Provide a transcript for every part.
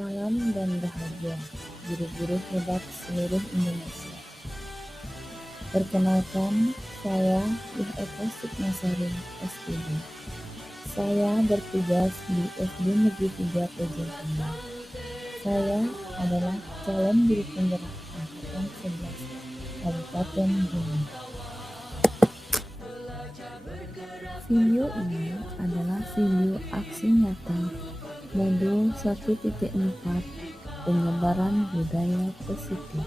Salam dan bahagia, guru-guru hebat seluruh Indonesia. Perkenalkan, saya Eka Sukmasari, SPD. Saya bertugas di SD Negeri 3 Pejaten. Saya adalah calon guru penggerak angkatan 11 Kabupaten Bumi. Video ini adalah video aksi nyata modul 1.4 penyebaran budaya positif.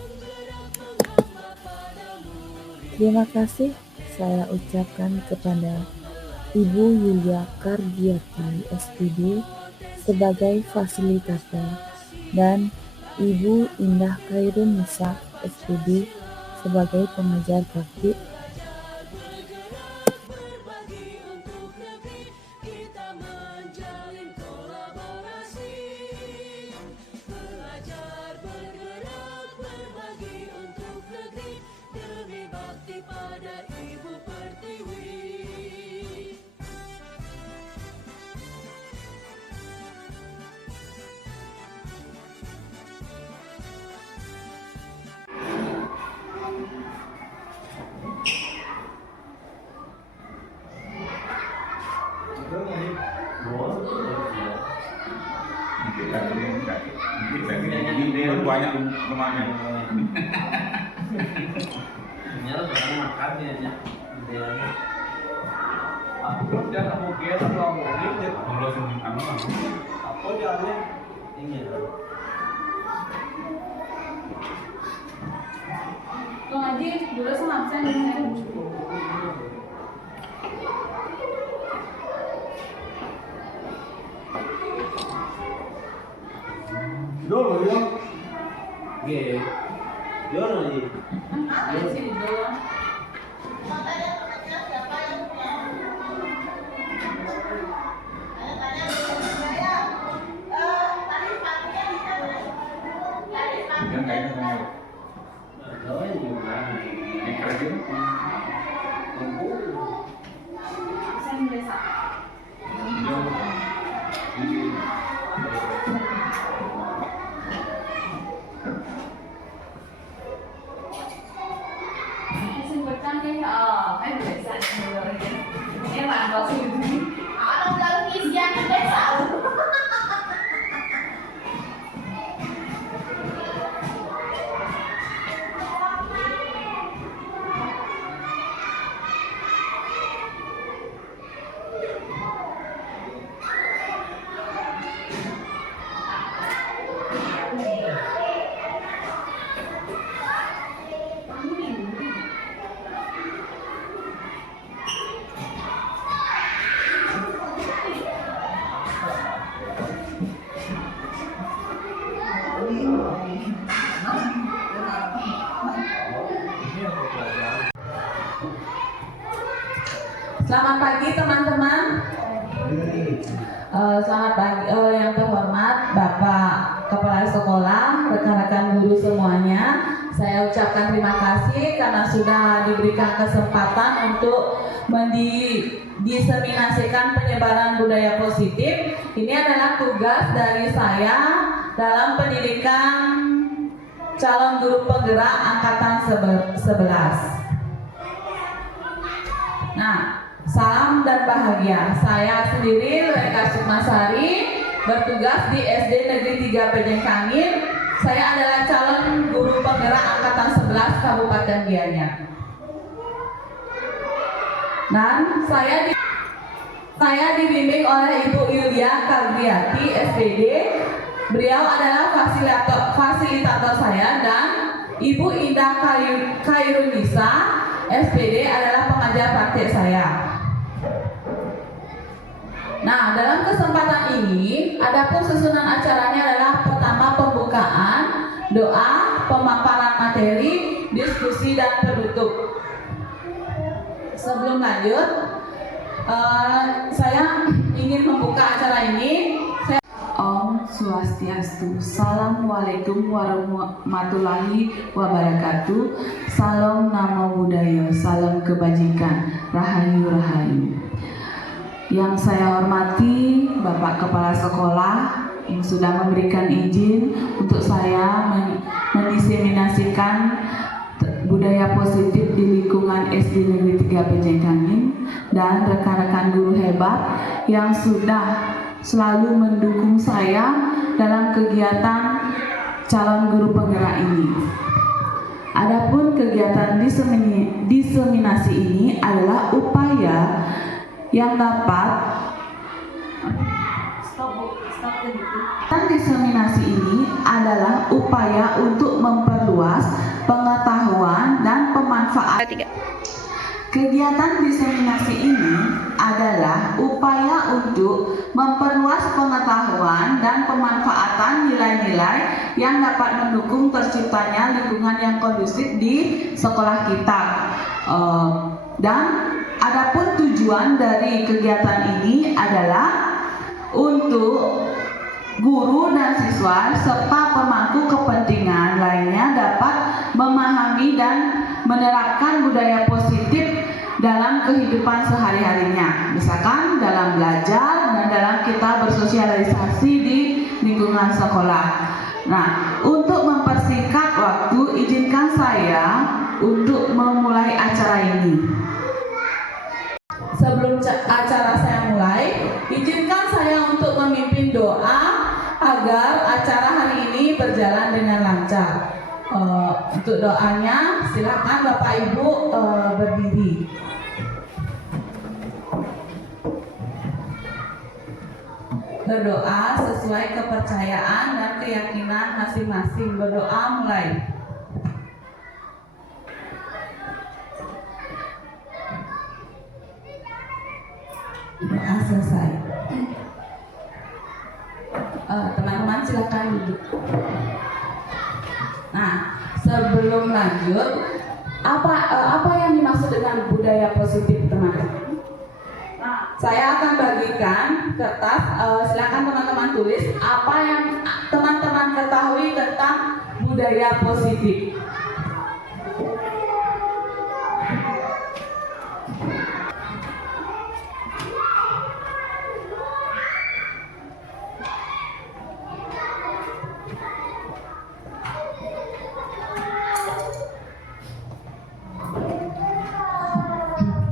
Terima kasih saya ucapkan kepada Ibu Yulia Kardiati, SPD, sebagai fasilitator, dan Ibu Indah Khairunisa, SPD, sebagai pengajar praktik. Ini banyak rumahnya. Nyala barang makan ya. Aku dan aku kira kalau mau gitu. Kalau sendiri Aku jalan ini. Kau ngaji dulu sama absen ini. Dulu ya. Oke. Dulu nih. Ada di sini dulu. yang kayaknya Dulu ini mana? yang kerja Absen biasa. Absen berkan nih. Kan biasa dulu aja. Ini mana bos ini? Orang dalam isian biasa. Selamat pagi teman-teman. Selamat pagi yang terhormat Bapak Kepala Sekolah, rekan-rekan guru semuanya. Saya ucapkan terima kasih karena sudah diberikan kesempatan untuk diseminasikan penyebaran budaya positif. Ini adalah tugas dari saya dalam pendidikan calon guru penggerak angkatan 11. Nah, salam dan bahagia. Saya sendiri Eka Sukmasari, bertugas di SD Negeri 3 Pejengkangin. Saya adalah calon guru penggerak angkatan 11 Kabupaten Gianyar. Dan saya dibimbing oleh Ibu Yulia Kardiati, SPD. Beliau adalah fasilitator saya, dan Ibu Indah Khairunisa, SPD, adalah pengajar praktik saya. Nah, dalam kesempatan ini, adapun susunan acaranya adalah pertama pembukaan, doa, pemaparan materi, diskusi, dan penutup. Sebelum lanjut, saya ingin membuka acara ini. Om Swastiastu. Assalamualaikum warahmatullahi wabarakatuh. Salam Namo Buddhaya, salam kebajikan, rahayu rahayu. Yang saya hormati Bapak Kepala Sekolah, yang sudah memberikan izin untuk saya mendiseminasikan budaya positif di lingkungan SD Negeri 3 Pejengkangin, dan rekan-rekan guru hebat yang sudah selalu mendukung saya dalam kegiatan calon guru penggerak ini. Adapun kegiatan diseminasi ini adalah upaya yang dapat diseminasi ini adalah upaya untuk memperluas pengetahuan dan pemanfaatan. Kegiatan diseminasi ini adalah upaya untuk memperluas pengetahuan dan pemanfaatan nilai-nilai yang dapat mendukung terciptanya lingkungan yang kondusif di sekolah kita. Dan adapun tujuan dari kegiatan ini adalah untuk guru dan siswa serta pemangku kepentingan lainnya dapat memahami dan menerapkan budaya positif dalam kehidupan sehari-harinya, misalkan dalam belajar dan dalam kita bersosialisasi di lingkungan sekolah. Nah, untuk mempersingkat waktu, izinkan saya untuk memulai acara ini. Sebelum acara saya mulai, izinkan saya untuk memimpin doa agar acara hari ini berjalan dengan lancar. Untuk doanya, silakan Bapak Ibu berdiri. Berdoa sesuai kepercayaan dan keyakinan masing-masing. Berdoa mulai. Doa selesai. Teman-teman silakan duduk. Nah, sebelum lanjut, apa yang dimaksud dengan budaya positif, teman-teman? Nah, saya akan bagikan kertas. Silakan teman-teman tulis apa yang teman-teman ketahui tentang budaya positif.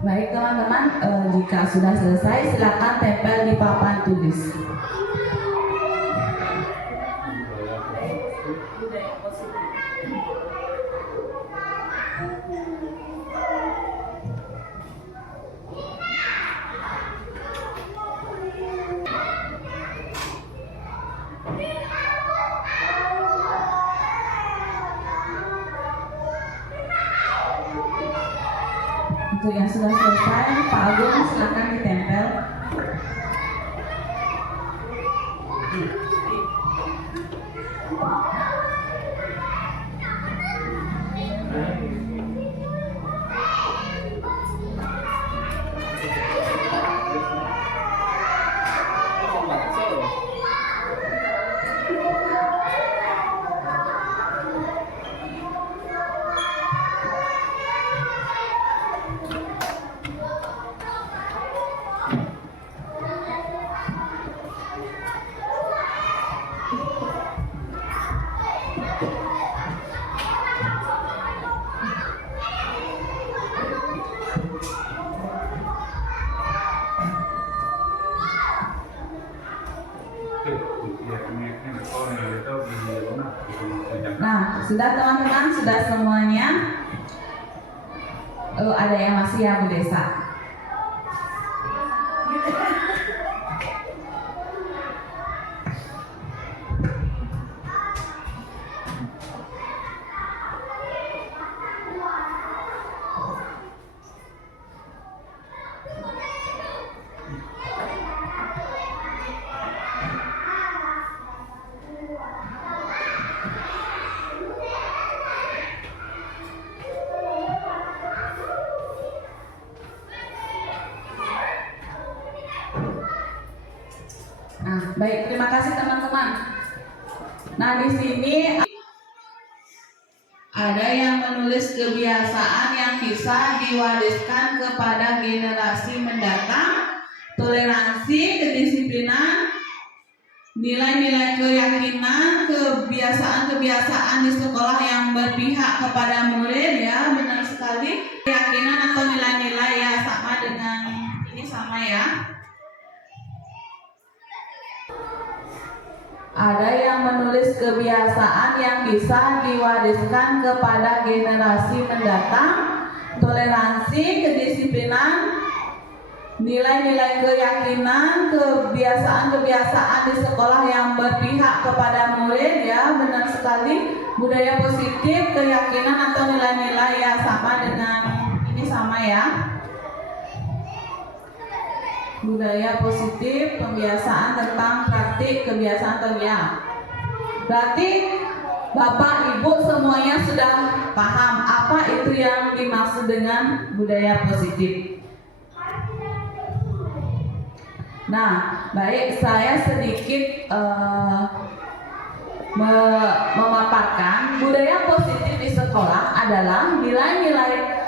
Baik teman-teman, jika sudah selesai silakan tempel di papan tulis. Untuk yang sudah selesai, Pak Agung silakan ditempel. Nah, sudah teman-teman, sudah semuanya. Ada yang masih ya, Bu Desa? Nah, baik, terima kasih teman-teman. Nah, di sini ada yang menulis kebiasaan yang bisa diwariskan kepada generasi mendatang, toleransi, kedisiplinan, nilai-nilai keyakinan, kebiasaan-kebiasaan di sekolah yang berpihak kepada murid, ya benar sekali. Keyakinan atau nilai-nilai ya sama dengan ini, sama ya. Ada yang menulis kebiasaan yang bisa diwariskan kepada generasi mendatang, toleransi, kedisiplinan, nilai-nilai keyakinan, kebiasaan-kebiasaan di sekolah yang berpihak kepada murid, ya benar sekali. Budaya positif, keyakinan atau nilai-nilai ya sama dengan ini, sama ya. Budaya positif, pembiasaan tentang praktik kebiasaan terbiak. Berarti Bapak Ibu semuanya sudah paham apa itu yang dimaksud dengan budaya positif. Nah, baik, saya sedikit memaparkan budaya positif di sekolah adalah nilai-nilai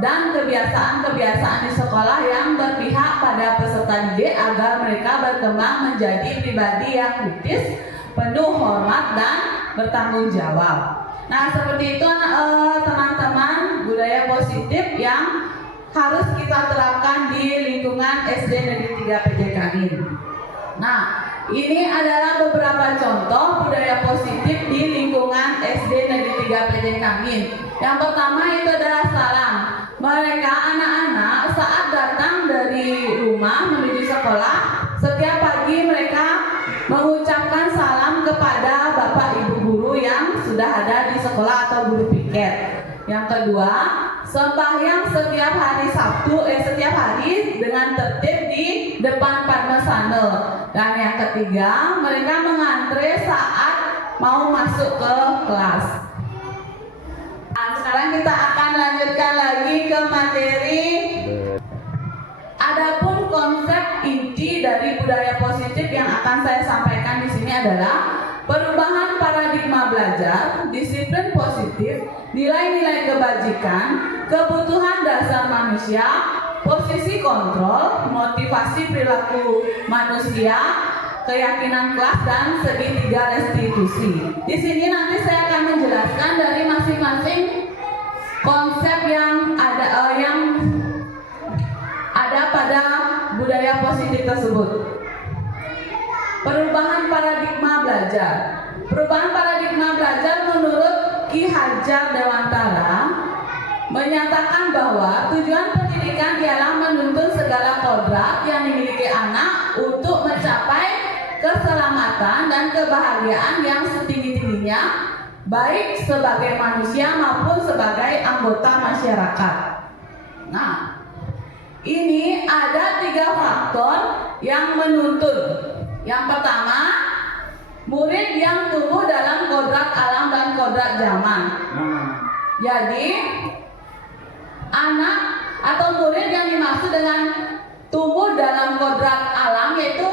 dan kebiasaan-kebiasaan di sekolah yang berpihak pada peserta didik agar mereka berkembang menjadi pribadi yang kritis, penuh hormat dan bertanggung jawab. Nah, seperti itu teman-teman, budaya positif yang harus kita terapkan di lingkungan SD Negeri 3 PJKIN. Nah, ini adalah beberapa contoh budaya positif di lingkungan SD Negeri 3 PJKIN. Yang pertama itu adalah salam. Mereka anak-anak saat datang dari rumah menuju sekolah, setiap pagi mereka mengucapkan salam kepada Bapak Ibu guru yang sudah ada di sekolah atau guru piket. Yang kedua, sembahyang setiap hari Sabtu, setiap hari dengan tertib di depan Padmasana. Dan yang ketiga, mereka mengantre saat mau masuk ke kelas. Nah, sekarang kita akan lanjutkan lagi ke materi. Adapun konsep inti dari budaya positif yang akan saya sampaikan di sini adalah perubahan paradigma belajar, disiplin positif, nilai-nilai kebajikan, kebutuhan dasar manusia, posisi kontrol, motivasi perilaku manusia, keyakinan kelas, dan segitiga restitusi. Di sini nanti saya akan menjelaskan dari masing-masing konsep yang ada pada budaya positif tersebut. Perubahan paradigma belajar. Perubahan paradigma belajar menurut Ki Hajar Dewantara menyatakan bahwa tujuan pendidikan ialah menuntun segala kodrat yang dimiliki anak untuk mencapai keselamatan dan kebahagiaan yang setinggi-tingginya, baik sebagai manusia maupun sebagai anggota masyarakat. Nah, ini ada 3 faktor yang menuntun. Yang pertama, murid yang tumbuh dalam kodrat alam dan kodrat zaman. Jadi, anak atau murid yang dimaksud dengan tumbuh dalam kodrat alam yaitu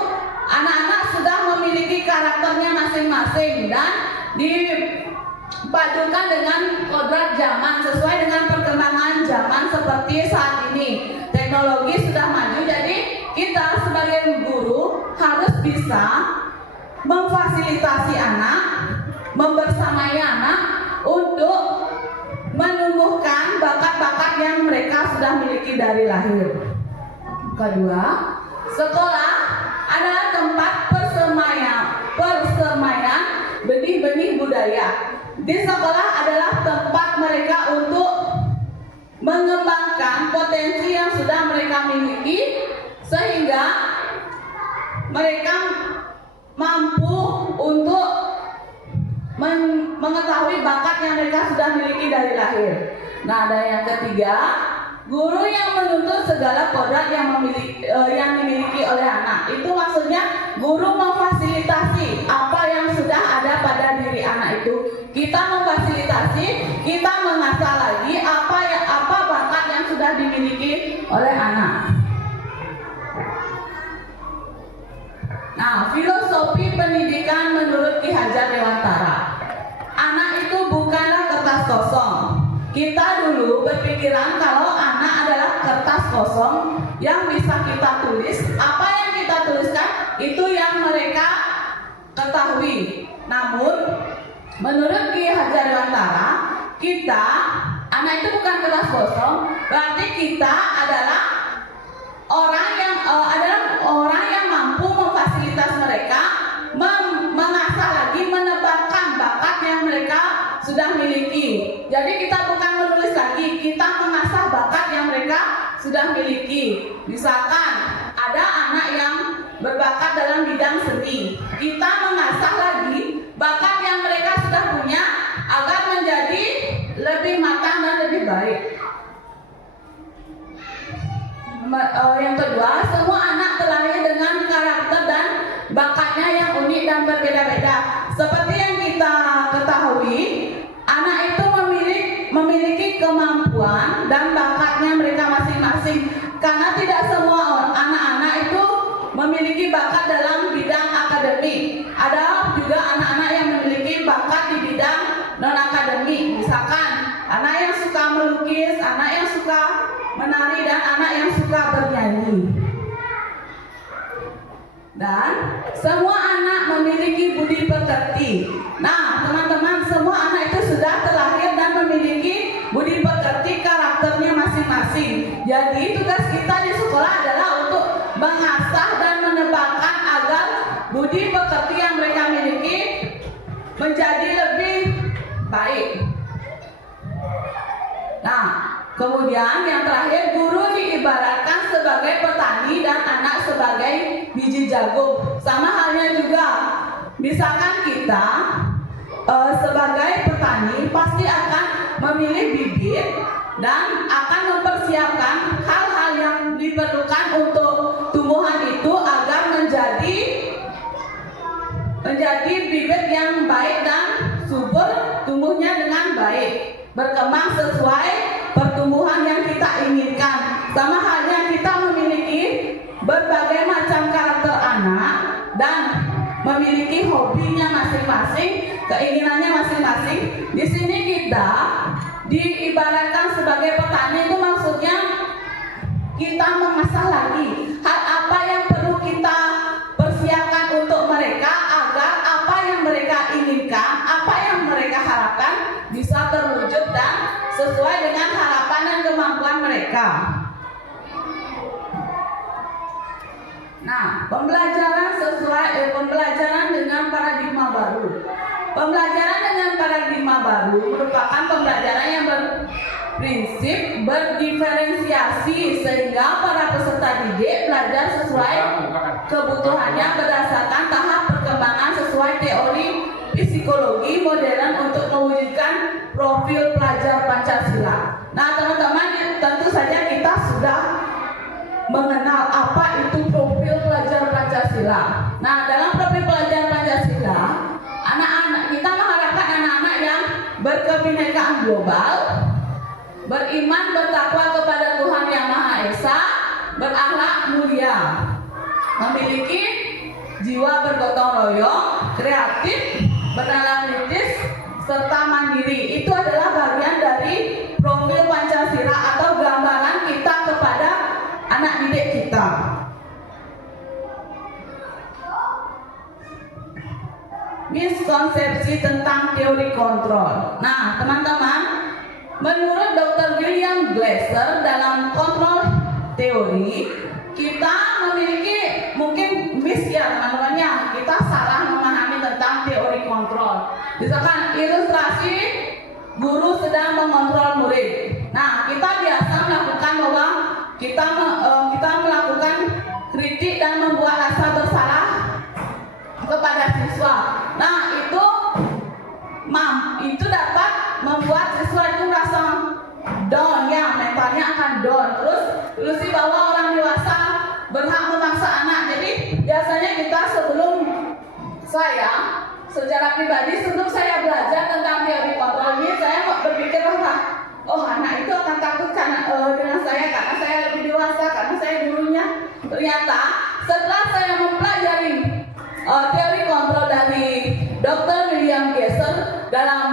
anak-anak sudah memiliki karakternya masing-masing dan dipadukan dengan kodrat zaman sesuai dengan perkembangan zaman seperti saat ini. Teknologi sudah maju, jadi kita sebagai guru harus bisa memfasilitasi anak, membersamai anak untuk menumbuhkan bakat-bakat yang mereka sudah miliki dari lahir. Kedua, sekolah adalah tempat persemaian benih-benih budaya. Di sekolah adalah tempat mereka untuk mengembangkan potensi yang sudah mereka miliki sehingga mereka mampu untuk mengetahui bakat yang mereka sudah miliki dari lahir. Nah, ada yang ketiga, guru yang menuntut segala kodrat yang dimiliki oleh anak. Itu maksudnya guru memfasilitasi apa yang sudah ada pada diri anak itu. Kita memfasilitasi, kita mengasah lagi apa bakat yang sudah dimiliki oleh anak. Nah, filosofi pendidikan menurut Ki Hajar Dewantara. Anak itu bukanlah kertas kosong. Kita dulu berpikiran kalau anak adalah kertas kosong yang bisa kita tulis. Apa yang kita tuliskan itu yang mereka diketahui. Namun menurut Ki Hajar Dewantara, kita anak itu bukan kertas kosong, berarti kita adalah orang yang mampu memfasilitas mereka, mengasah lagi, menebarkan bakat yang mereka sudah miliki. Jadi kita bukan menulis lagi, kita mengasah bakat yang mereka sudah miliki. Misalkan ada anak yang berbakat dalam bidang seni, kita mengasah lagi bakat yang mereka sudah punya agar menjadi lebih matang dan lebih baik. Yang kedua, semua anak terlahir dengan karakter dan bakatnya yang unik dan berbeda-beda. Seperti yang kita ketahui, anak itu memiliki kemampuan dan bakatnya mereka masing-masing. Karena tidak semua anak-anak itu memiliki bakat dalam bidang akademik. Ada juga anak-anak yang memiliki bakat di bidang non-akademik. Misalkan anak yang suka melukis, anak yang suka menari, dan anak yang suka bernyanyi. Dan semua anak memiliki budi pekerti. Nah, teman-teman, semua anak itu sudah terlahir dan memiliki budi pekerti, karakternya masing-masing. Jadi tugas kita di sekolah adalah untuk mengasah dan menebarkan agar budi pekerti yang mereka miliki menjadi lebih baik. Nah, kemudian yang terakhir, guru diibaratkan sebagai petani dan anak sebagai biji jagung. Sama halnya juga, misalkan kita sebagai petani pasti akan memilih bibit dan akan mempersiapkan hal-hal yang diperlukan untuk tumbuhan itu agar menjadi bibit yang baik dan subur, tumbuhnya dengan baik, berkembang sesuai pertumbuhan yang kita inginkan. Sama halnya kita memiliki berbagai macam karakter anak dan memiliki hobinya masing-masing, keinginannya masing-masing. Di sini kita diibaratkan sebagai petani, itu maksudnya kita mengasah lagi hal apa yang perlu kita persiapkan untuk mereka agar apa yang mereka inginkan, apa yang mereka harapkan bisa terwujud dan sesuai dengan harapan dan kemampuan mereka. Nah, pembelajaran dengan paradigma baru. Pembelajaran dengan paradigma baru merupakan pembelajaran yang berprinsip berdiferensiasi sehingga para peserta didik belajar sesuai kebutuhannya berdasarkan tahap perkembangan sesuai teori psikologi modern untuk mewujudkan profil pelajar Pancasila. Nah, teman-teman, tentu saja kita sudah mengenal apa itu profil pelajar Pancasila. Nah, dalam profil pelajar Pancasila, kita mengharapkan anak-anak yang berkebinekaan global, beriman bertakwa kepada Tuhan Yang Maha Esa, berakhlak mulia, memiliki jiwa bergotong royong, kreatif, bernalar kritis, serta mandiri. Itu adalah bagian dari profil Pancasila atau gambaran kita kepada anak didik kita. Miskonsepsi tentang teori kontrol. Nah, teman-teman, menurut Dr. William Glasser dalam kontrol teori, kita memiliki mungkin ya teman-teman, kita salah memahami tentang teori kontrol. Misalkan ilustrasi guru sedang mengontrol murid. Nah, kita biasa melakukan bahwa kita melakukan kritik dan membuat rasa bersalah kepada siswa. Nah, itu dapat membuat siswa itu merasa down, ya, mentalnya akan down. Terus ilusi bahwa orang dewasa berhak memaksa anak. Jadi biasanya kita secara pribadi sebelum saya belajar tentang teori kontrol ini, saya berpikir anak itu akan takut dengan saya karena saya lebih dewasa, karena saya gurunya. Ternyata setelah saya mempelajari teori kontrol dari Dr. William Glasser dalam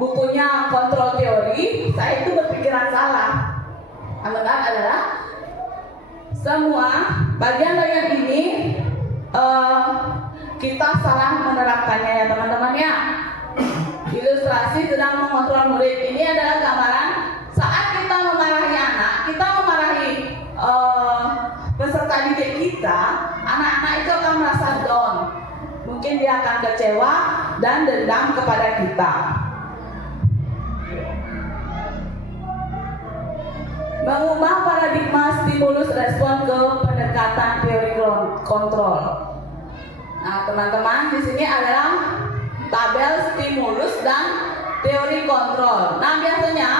bukunya Kontrol Teori, saya itu berpikiran salah. Yang benar adalah semua bagian-bagian ini kita salah menerapkannya ya teman-teman ya. Ilustrasi sedang mengontrol murid ini adalah gambaran saat kita memarahi anak, kita memarahi peserta didik kita, anak-anak itu akan merasa down. Mungkin dia akan kecewa dan dendam kepada kita. Mengubah paradigma stimulus respon ke pendekatan teori kontrol. Nah, teman-teman, di sini adalah tabel stimulus dan teori kontrol. Nah, biasanya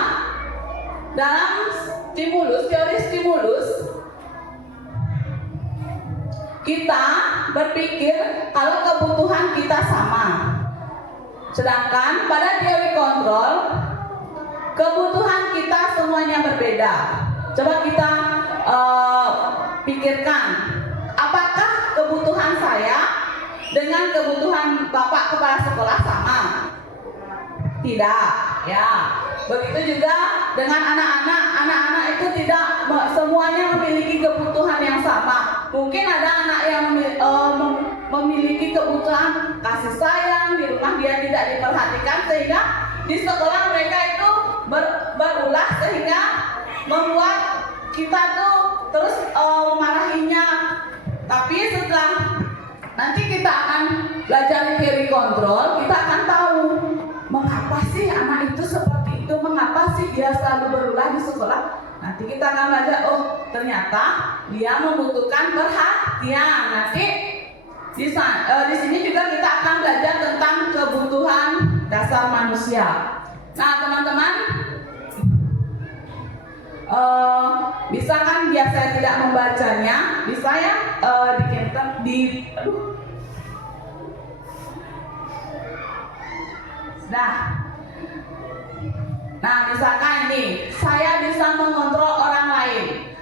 dalam teori stimulus kita berpikir kalau kebutuhan kita sama. Sedangkan pada teori kontrol kebutuhan kita semuanya berbeda. Coba kita pikirkan, apakah kebutuhan saya dengan kebutuhan Bapak kepala sekolah sama? Tidak, ya. Begitu juga dengan anak-anak itu tidak semuanya memiliki kebutuhan yang sama. Mungkin ada anak yang memiliki kebutuhan kasih sayang, di rumah dia tidak diperhatikan sehingga di sekolah mereka itu berulah sehingga membuat kita tuh terus memarahinya. Tapi setelah nanti kita akan belajar teori kontrol, kita akan tahu mengapa sih anak itu seperti itu, mengapa sih dia selalu berulah di sekolah. Nanti kita akan belajar, oh ternyata dia membutuhkan perhatian. Nanti di sini juga kita akan belajar tentang kebutuhan dasar manusia. Nah teman-teman, bisa kan biasa tidak membacanya, bisa ya Nah misalkan ini, saya bisa mengontrol orang lain.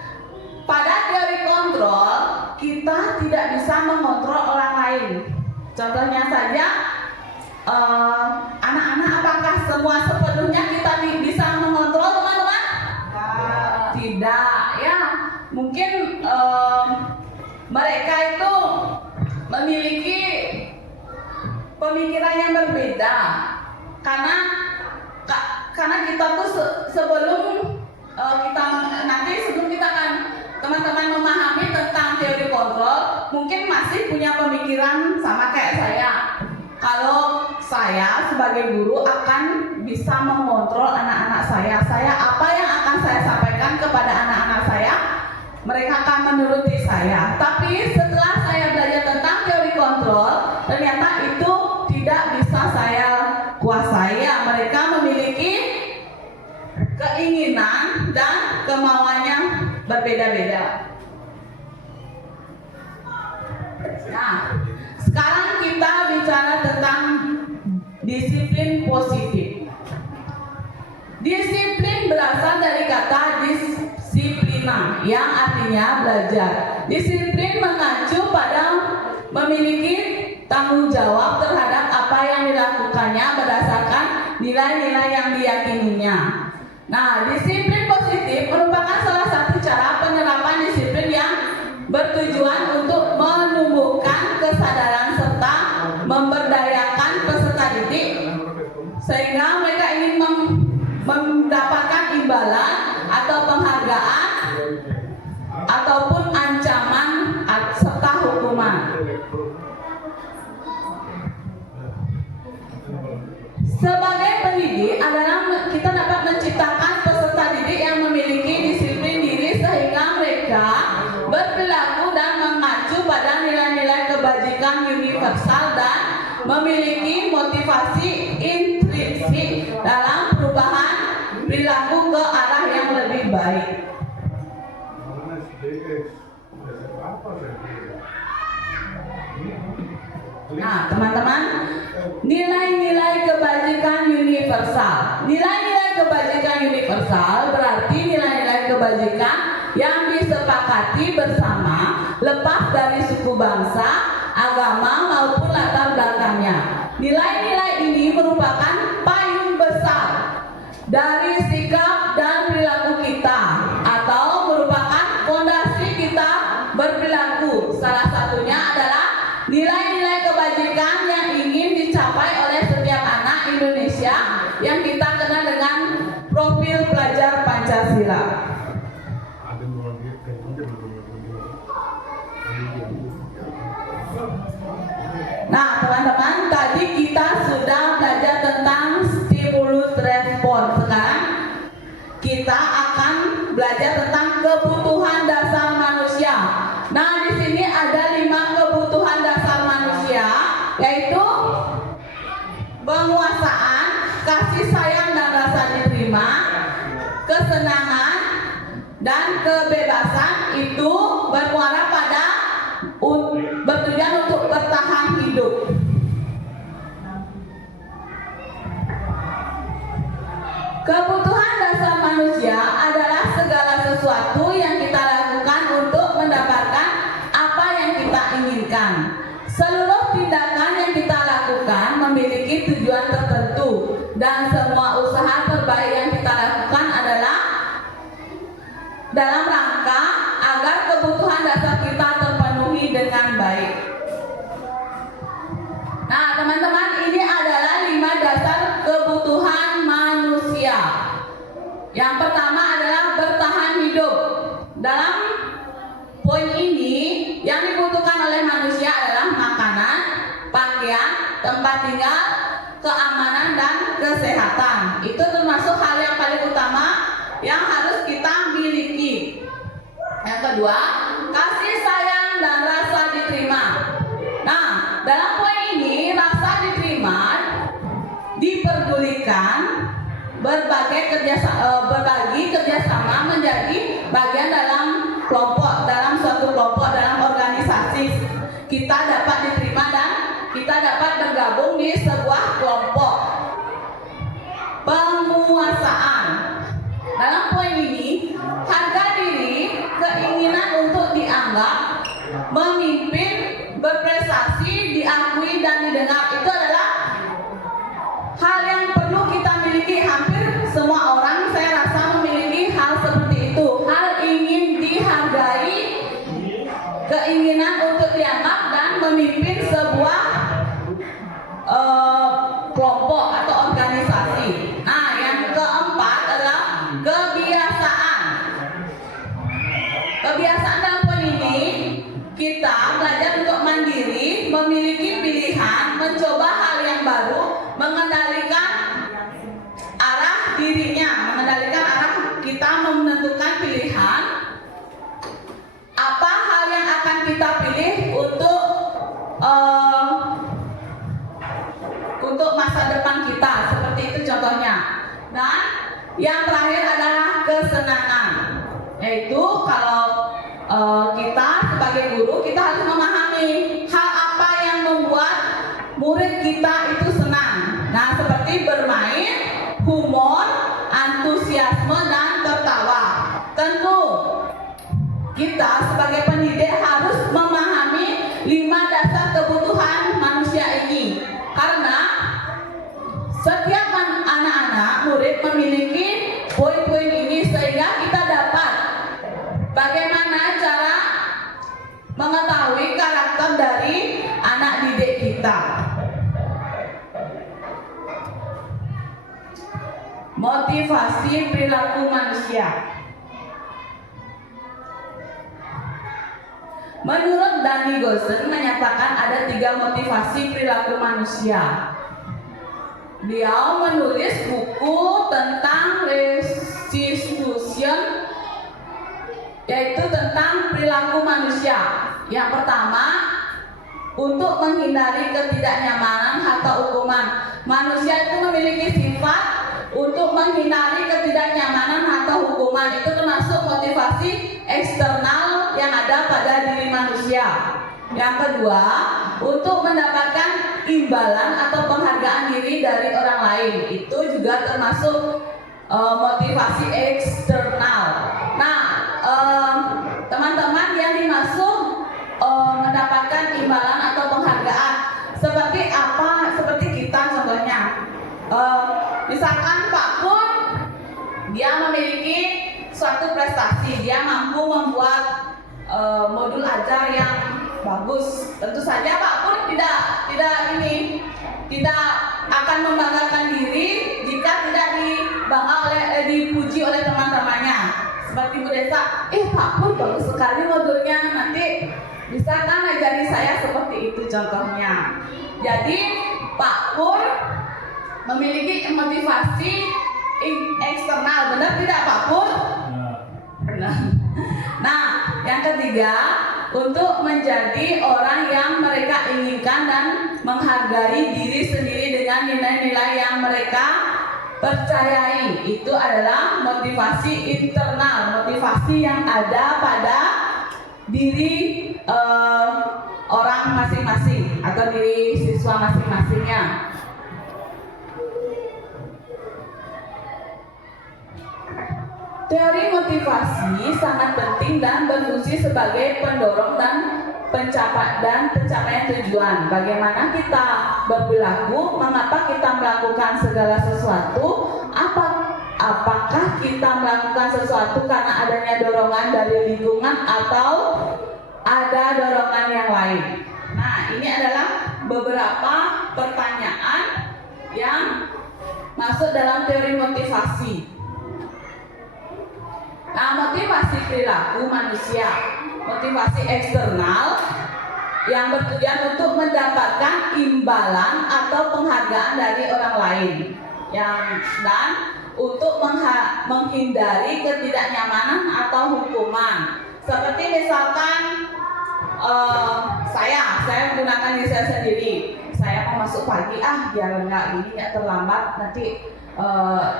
Pada teori kontrol, kita tidak bisa mengontrol orang lain. Contohnya saja, anak-anak apakah semua sepenuhnya kita bisa mengontrol teman-teman? Tidak, ya. Mungkin mereka itu memiliki pemikiran yang berbeda. Karena kita tuh sebelum kita kan teman-teman memahami tentang teori kontrol, mungkin masih punya pemikiran sama kayak saya. Kalau saya sebagai guru akan bisa mengontrol anak-anak saya apa yang akan saya sampaikan kepada anak-anak saya, mereka akan menuruti saya. Tapi setelah saya belajar tentang teori kontrol, ternyata itu tidak bisa saya kuasai. Mereka memiliki keinginan dan kemauannya berbeda-beda. Nah, sekarang kita bicara tentang disiplin positif. Disiplin berasal dari kata disiplina yang artinya belajar. Disiplin mengacu pada memiliki tanggung jawab terhadap apa yang dilakukannya berdasarkan nilai-nilai yang diyakininya. Nah, disiplin positif merupakan salah satu cara penerapan disiplin yang bertujuan untuk menumbuhkan kesadaran serta memberdayakan peserta didik sehingga mereka ingin mendapatkan imbalan atau penghargaan ataupun ancaman serta hukuman. Sebagai pendidik adalah kita dapat menciptakan peserta didik yang memiliki disiplin diri sehingga mereka berperilaku dan mengacu pada nilai-nilai kebajikan universal dan memiliki motivasi intrinsik dalam perubahan perilaku ke arah yang lebih baik. Nah, teman-teman, nilai-nilai kebajikan universal. Nilai-nilai kebajikan universal berarti nilai-nilai kebajikan yang disepakati bersama lepas dari suku bangsa, agama maupun latar belakangnya. Nilai-nilai ini merupakan payung besar dari sikap dan perilaku kita atau merupakan fondasi kita berperilaku. Salah satunya adalah nilai-nilai kebajikan yang kita kenal dengan profil pelajar Pancasila. Nah, teman-teman, tadi kita sudah belajar tentang stimulus respon. Sekarang kita akan belajar tentang kebutuhan dasar manusia. Nah, di sini ada 5 kebutuhan dasar manusia, yaitu penguasaan, kasih sayang dan rasa diterima, kesenangan, dan kebebasan itu bermuara pada bertujuan untuk bertahan hidup. Kebutuhan dasar manusia adalah segala sesuatu yang kita lakukan untuk mendapatkan apa yang kita inginkan. Seluruh tindakan yang kita lakukan memiliki tujuan tertentu, dan semua usaha terbaik yang kita lakukan adalah dalam rangka agar kebutuhan dasar kita terpenuhi dengan baik. Nah, teman-teman, ini adalah 5 dasar kebutuhan manusia. Yang pertama adalah bertahan hidup. Dalam poin ini, yang dibutuhkan oleh manusia adalah makanan, pakaian, tempat tinggal, keamanan, dan kesehatan. Itu termasuk hal yang paling utama yang harus kita miliki. Yang kedua, kasih sayang dan rasa diterima. Nah, dalam poin ini, rasa diterima diperdulikan, berbagi kerjasama menjadi bagian dalam kelompok, dalam suatu kelompok, dalam organisasi. Kita dapat diterima dan kita dapat bergabung di sebuah kelompok. Penguasaan. Dalam poin ini, harga diri, keinginan untuk dianggap, memimpin, berprestasi, diakui dan didengar, itu adalah hal yang perlu kita miliki. Hampir semua orang saya rasa memiliki hal seperti itu. Hal ingin dihargai, keinginan untuk dianggap dan memimpin sebuah kelompok atau organisasi. Nah, yang keempat adalah kebiasaan. Kebiasaan dalam poin ini, kita belajar untuk mandiri, memiliki pilihan, mencoba hal yang baru, mengendalikan arah dirinya, mengendalikan arah kita, menentukan pilihan apa hal yang akan kita pilih untuk masa depan kita, seperti itu contohnya. Dan yang terakhir adalah kesenangan, yaitu kalau kita sebagai guru, kita harus memahami hal apa yang membuat murid kita itu senang. Nah, seperti bermain, humor, antusiasme, dan tertawa. Tentu kita sebagai pendidik harus memahami 5 dasar kebutuhan manusia ini, karena setiap anak-anak murid memiliki poin-poin ini, sehingga kita dapat bagaimana cara mengetahui karakter dari anak didik kita. Motivasi perilaku manusia. Menurut Danny Gosen menyatakan ada 3 motivasi perilaku manusia. Beliau menulis buku tentang restitution, yaitu tentang perilaku manusia. Yang pertama, untuk menghindari ketidaknyamanan atau hukuman. Manusia itu memiliki sifat untuk menghindari ketidaknyamanan atau hukuman. Itu termasuk motivasi eksternal yang ada pada diri manusia. Yang kedua, untuk mendapatkan imbalan atau penghargaan diri dari orang lain. Itu juga termasuk motivasi eksternal. Nah, teman-teman yang dimaksud mendapatkan imbalan atau penghargaan seperti apa? Seperti kita contohnya, misalkan Pak Kun, dia memiliki suatu prestasi, dia mampu membuat modul ajar yang bagus. Tentu saja Pak Kun tidak akan membanggakan diri jika sekali modulnya, nanti bisa kan ajari saya seperti itu contohnya. Jadi Pak Pur memiliki motivasi eksternal, benar tidak Pak Pur? Benar. Nah, yang ketiga, untuk menjadi orang yang mereka inginkan dan menghargai diri sendiri dengan nilai-nilai yang mereka percayai. Itu adalah motivasi internal, motivasi yang ada pada diri orang masing-masing atau diri siswa masing-masingnya. Teori motivasi sangat penting dan berfungsi sebagai pendorong dan pencapaian tujuan. Bagaimana kita berperilaku, mengapa kita melakukan segala sesuatu, apakah kita melakukan sesuatu karena adanya dorongan dari lingkungan atau ada dorongan yang lain. Nah, ini adalah beberapa pertanyaan yang masuk dalam teori motivasi. Nah, motivasi perilaku manusia, motivasi eksternal yang bertujuan untuk mendapatkan imbalan atau penghargaan dari orang lain, dan untuk menghindari ketidaknyamanan atau hukuman. Seperti misalkan saya menggunakan diri saya sendiri. Saya mau masuk pagi, biar nggak terlambat, nanti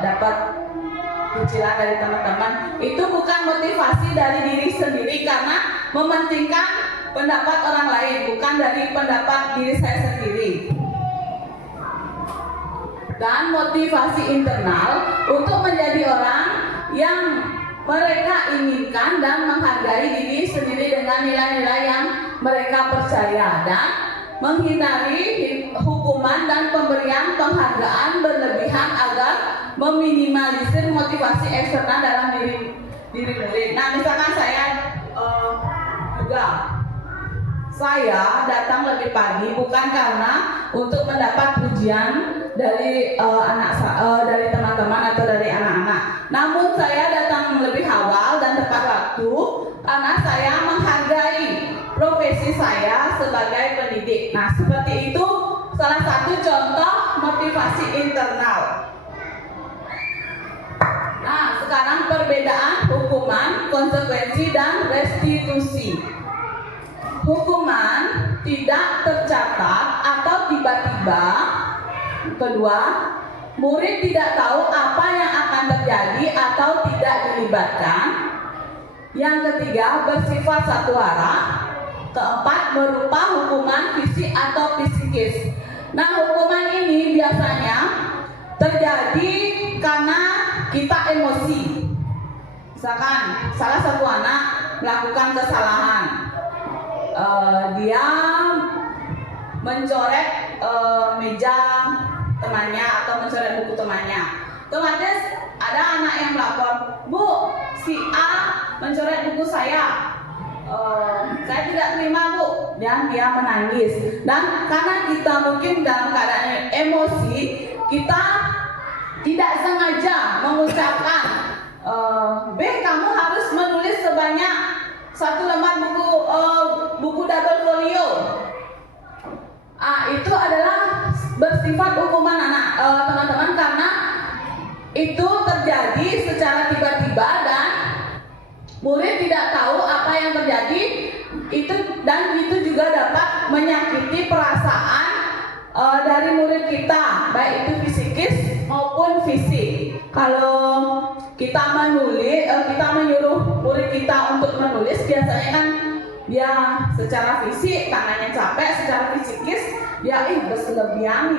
dapat cicilan dari teman-teman. Itu bukan motivasi dari diri sendiri karena mementingkan pendapat orang lain, bukan dari pendapat diri saya sendiri. Dan motivasi internal untuk menjadi orang yang mereka inginkan dan menghargai diri sendiri dengan nilai-nilai yang mereka percaya, dan menghindari hukuman dan pemberian penghargaan berlebihan agar meminimalisir motivasi eksternal dalam diri murid. Nah, misalkan saya saya datang lebih pagi bukan karena untuk mendapat pujian dari dari teman-teman atau dari anak-anak. Namun saya datang lebih awal dan tepat waktu karena saya menghargai profesi saya sebagai pendidik. Nah, seperti itu salah satu contoh motivasi internal. Nah, sekarang perbedaan hukuman, konsekuensi, dan restitusi. Hukuman tidak tercatat atau tiba-tiba. Kedua, murid tidak tahu apa yang akan terjadi atau tidak dilibatkan. Yang ketiga, bersifat satu arah. Keempat, berupa hukuman fisik atau psikis. Nah, hukuman ini biasanya terjadi karena kita emosi. Misalkan salah satu anak melakukan kesalahan, dia mencoret meja temannya atau mencoret buku temannya. Otomatis ada anak yang melapor, "Bu, si A mencoret buku saya. Saya tidak terima, Bu." Dan dia menangis. Dan karena kita mungkin dalam keadaan emosi, kita tidak sengaja mengucapkan, "B, kamu harus menulis sebanyak 1 lembar buku double folio." Itu adalah bersifat hukuman teman-teman, karena itu terjadi secara tiba-tiba dan murid tidak tahu apa yang terjadi. Itu juga dapat menyakiti perasaan dari murid kita, baik itu psikis maupun fisik. Kalau kita menyuruh murid kita untuk menulis, biasanya kan dia secara fisik tangannya capek, secara psikis dia berlebihan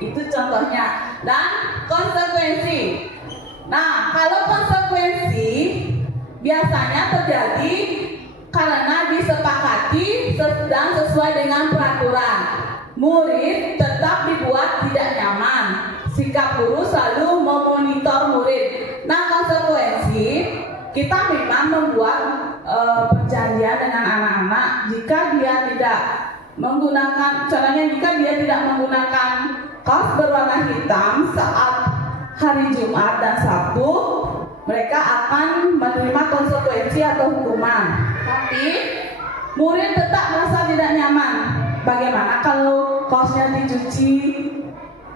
itu contohnya. Dan konsekuensi. Nah, kalau konsekuensi biasanya terjadi karena disepakati dan sesuai dengan peraturan. Murid tetap dibuat tidak nyaman. Sikap guru selalu memonitor murid. Nah, konsekuensi kita memang membuat perjanjian dengan anak-anak jika dia tidak menggunakan, caranya jika dia tidak menggunakan kaos berwarna hitam saat hari Jumat dan Sabtu, mereka akan menerima konsekuensi atau hukuman. Tapi murid tetap merasa tidak nyaman. Bagaimana kalau kaosnya dicuci?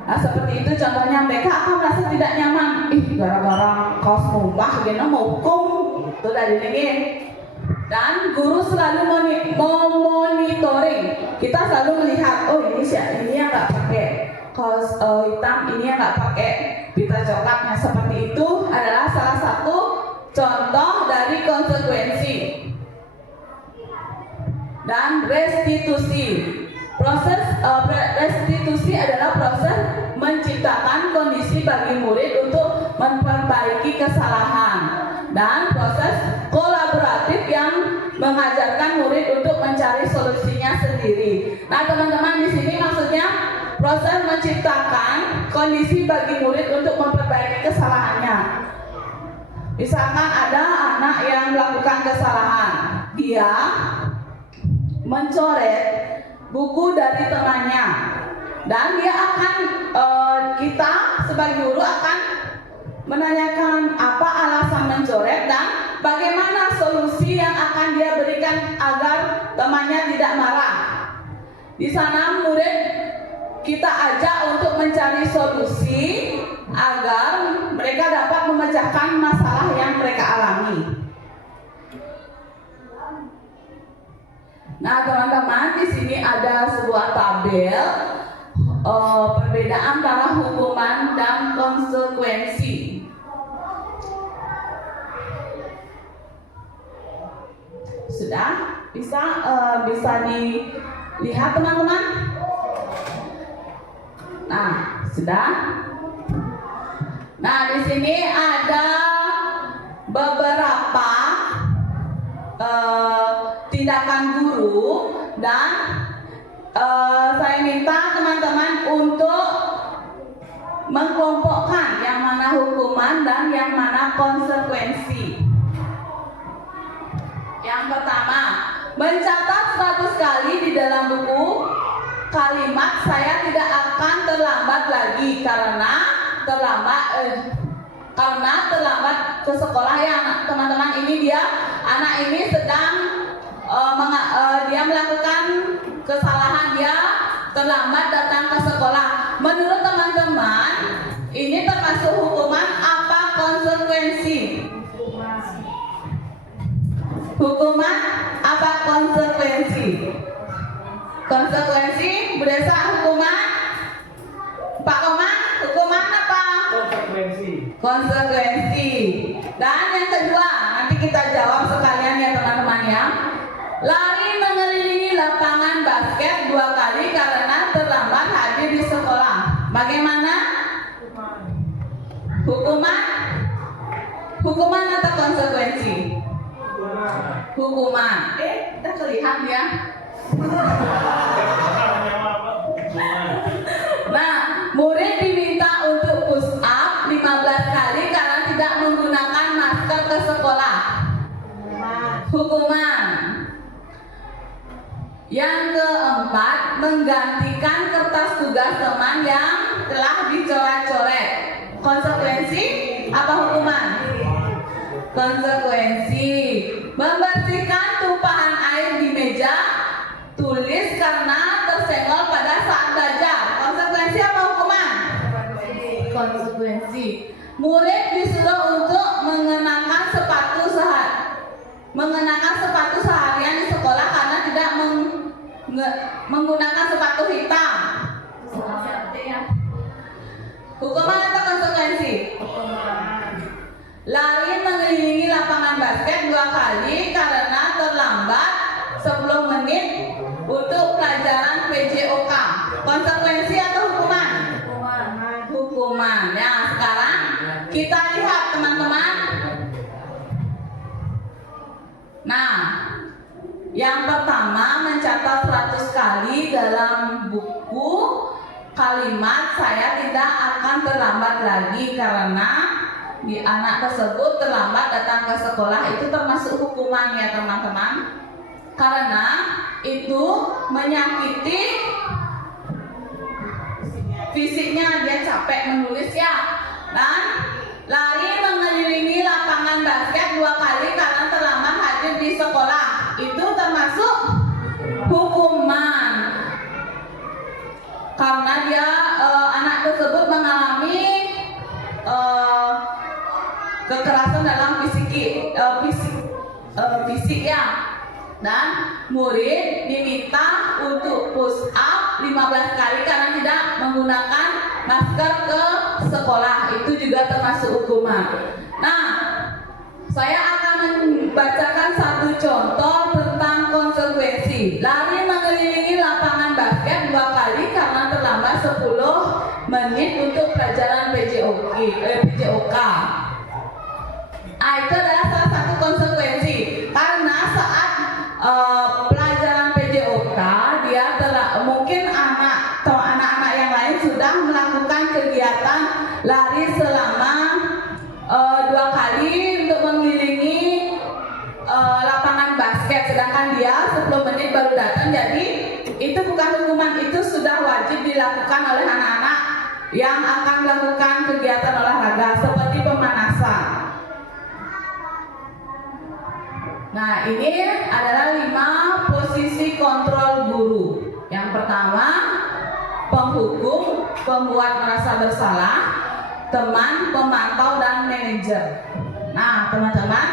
Nah, seperti itu contohnya, mereka akan merasa tidak nyaman. Gara-gara kaos numpah gini mau hukum. Itu dari ini. Dan guru selalu monitoring. Kita selalu melihat, oh ini yang nggak pakai kaos hitam, ini yang nggak pakai pita coklatnya. Seperti itu adalah salah satu contoh dari konsekuensi. Dan restitusi. Proses restitusi adalah proses menciptakan kondisi bagi murid untuk memperbaiki kesalahan, dan proses kolaboratif yang mengajarkan murid untuk mencari solusinya sendiri. Nah, teman-teman, di sini maksudnya proses menciptakan kondisi bagi murid untuk memperbaiki kesalahannya. Misalkan ada anak yang melakukan kesalahan, dia mencoret buku dari temannya, dan dia akan kita sebagai guru akan menanyakan apa alasan mencoret dan bagaimana solusi yang akan dia berikan agar temannya tidak marah. Di sana murid kita ajak untuk mencari solusi agar mereka dapat memecahkan masalah yang mereka alami. Nah, teman-teman, di sini ada sebuah tabel perbedaan antara hukuman dan konsekuensi. Sudah bisa dilihat, teman-teman? Nah, sudah. Nah, di sini ada beberapa tindakan guru, dan saya minta teman-teman untuk mengkelompokkan yang mana hukuman dan yang mana konsekuensi. Yang pertama, mencatat 100 kali di dalam buku kalimat "saya tidak akan terlambat lagi" karena terlambat ke sekolah. Ya, teman-teman, ini anak ini sedang dia melakukan kesalahan, dia terlambat datang ke sekolah. Menurut teman-teman, ini termasuk hukuman apa konsekuensi? Hukuman apa konsekuensi? Konsekuensi, Bu Desa, hukuman? Pak Komang, hukuman apa? Konsekuensi. Dan yang kedua, nanti kita jawab sekalian ya, teman-teman ya. Lari mengelilingi lapangan basket 2 kali karena terlambat hadir di sekolah. Bagaimana? Hukuman? Hukuman atau konsekuensi? Hukuman. Kita terlihat ya. Nah, murid diminta untuk push up 15 kali karena tidak menggunakan masker ke sekolah. Hukuman. Yang keempat, menggantikan kertas tugas teman yang telah dicoret-coret. Konsekuensi apa hukuman? Konsekuensi. Membersihkan tumpahan air di meja tulis karena tersenggol pada saat belajar. Konsekuensi apa hukuman? Konsekuensi. Murid disuruh untuk mengenakan sepatu seharian di sekolah karena tidak menggunakan sepatu hitam. Hukuman atau konsekuensi? Lari mengelilingi lapangan basket 2 kali karena terlambat 10 menit untuk pelajaran PJOK. Konsekuensi atau hukuman? Hukuman. Ya, sekarang kita lihat, teman-teman. Nah, yang pertama, mencatat 100 kali dalam buku kalimat "saya tidak akan terlambat lagi" karena di anak tersebut terlambat datang ke sekolah. Itu termasuk hukuman ya, teman-teman, karena itu menyakiti fisiknya, dia capek menulis ya. Dan lari mengelilingi lapangan karena dia anak tersebut mengalami kekerasan dalam fisik ya. Dan murid diminta untuk push up 15 kali karena tidak menggunakan masker ke sekolah. Itu juga termasuk hukuman. Nah, saya akan membacakan satu contoh tentang konsekuensi. Lari mengelilingi lapangan basket 2 kali karena terlambat 10 menit untuk pelajaran PJOK. Itu adalah salah satu konsekuensi. Karena saat pelajaran PJOK, dia mungkin anak atau anak-anak yang lain sudah melakukan kegiatan lari selama 2 kali untuk mengelilingi lapangan basket, sedangkan dia 10 menit baru datang. Jadi itu bukan hukuman, itu sudah wajib dilakukan oleh anak-anak yang akan melakukan kegiatan olahraga seperti pemanasan. Nah, ini adalah 5 posisi kontrol guru. Yang pertama, penghukum, pembuat merasa bersalah, teman, pemantau, dan manajer. Nah, teman-teman,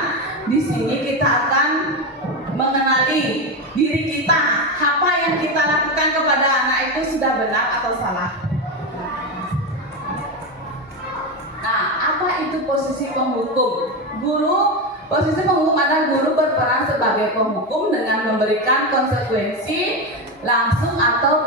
di sini kita akan mengenali diri kita. Apa yang kita lakukan kepada anak itu sudah benar atau salah. Nah, apa itu posisi penghukum? Posisi penghukum adalah guru berperan sebagai penghukum dengan memberikan konsekuensi langsung atau